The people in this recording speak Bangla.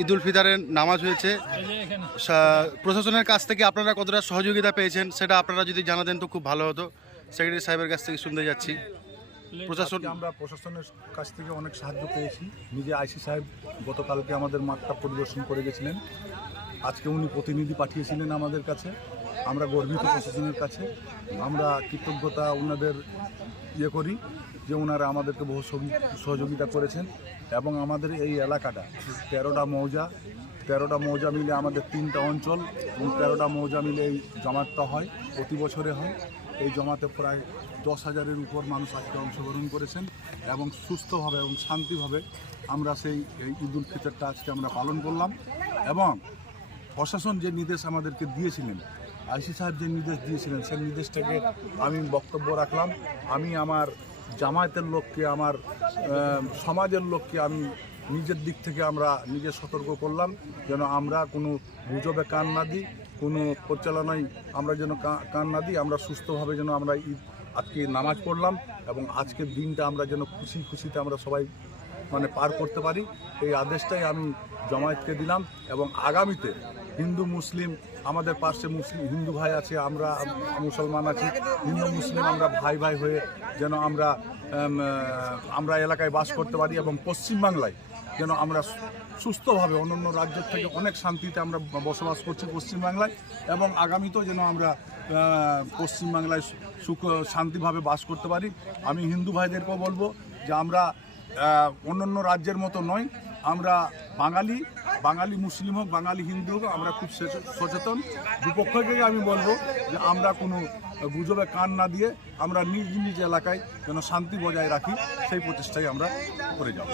ঈদুল ফিতরের নামাজ হয়েছে। প্রশাসনের কাছ থেকে আপনারা কতটা সহযোগিতা পেয়েছেন সেটা আপনারা যদি জানাতেন তো খুব ভালো হতো। সেক্রেটারি সাহেবের কাছ থেকে শুনতে যাচ্ছি। প্রশাসন আমরা প্রশাসনের কাছ থেকে অনেক সাহায্য পেয়েছি। নিজে আইসি সাহেব গতকালকে আমাদের মাঠটা পরিদর্শন করে গেছিলেন। আজকে উনি প্রতিনিধি পাঠিয়েছিলেন আমাদের কাছে। আমরা গর্বিত প্রশাসনের কাছে। আমরা কৃতজ্ঞতা ওনাদের করি যে ওনারা আমাদেরকে বহু সহযোগিতা করেছেন। এবং আমাদের এই এলাকাটা 13টা মৌজা মিলে আমাদের 3টা অঞ্চল এবং 13টা মৌজা মিলে এই জমাতটা হয়, প্রতি বছরে হয়। এই জমাতে প্রায় 10,000-এর উপর মানুষ আজকে অংশগ্রহণ করেছেন এবং সুস্থভাবে এবং শান্তিভাবে আমরা সেই ঈদুল ফিতরটা আজকে আমরা পালন করলাম। এবং প্রশাসন যে নির্দেশ আমাদেরকে দিয়েছিলেন, আইসি সাহেব যে নির্দেশ দিয়েছিলেন, সেই নির্দেশটাকে আমি বক্তব্য রাখলাম। আমি আমার জামায়াতের লোককে, আমার সমাজের লোককে আমি নিজের দিক থেকে আমরা নিজে সতর্ক করলাম যেন আমরা কোনো গুজবে কান না দিই, কোনো পরিচালনায় আমরা যেন কান না দিই। আমরা সুস্থভাবে যেন আমরা আজকে নামাজ পড়লাম এবং আজকের দিনটা আমরা যেন খুশিতে আমরা সবাই পার করতে পারি, এই আদেশটাই আমি জামায়াতকে দিলাম। এবং আগামীতে হিন্দু মুসলিম আমাদের পাশে হিন্দু ভাই আছে, আমরা মুসলমান আছি, হিন্দু মুসলিম আমরা ভাই হয়ে যেন আমরা এলাকায় বাস করতে পারি এবং পশ্চিমবাংলায় যেন আমরা সুস্থভাবে অন্যান্য রাজ্যের থেকে অনেক শান্তিতে আমরা বসবাস করছি পশ্চিমবাংলায়। এবং আগামীতেও যেন আমরা পশ্চিমবাংলায় শান্তিভাবে বাস করতে পারি। আমি হিন্দু ভাইদেরকেও বলবো যে আমরা অন্যান্য রাজ্যের মতো নয়, আমরা বাঙালি মুসলিম হোক, বাঙালি হিন্দু হোক, আমরা খুব সচেতন। দুপক্ষকে আমি বলবো যে আমরা কোনো গুজবে কান না দিয়ে আমরা নিজ এলাকায় যেন শান্তি বজায় রাখি, সেই প্রচেষ্টাই আমরা করে যাব।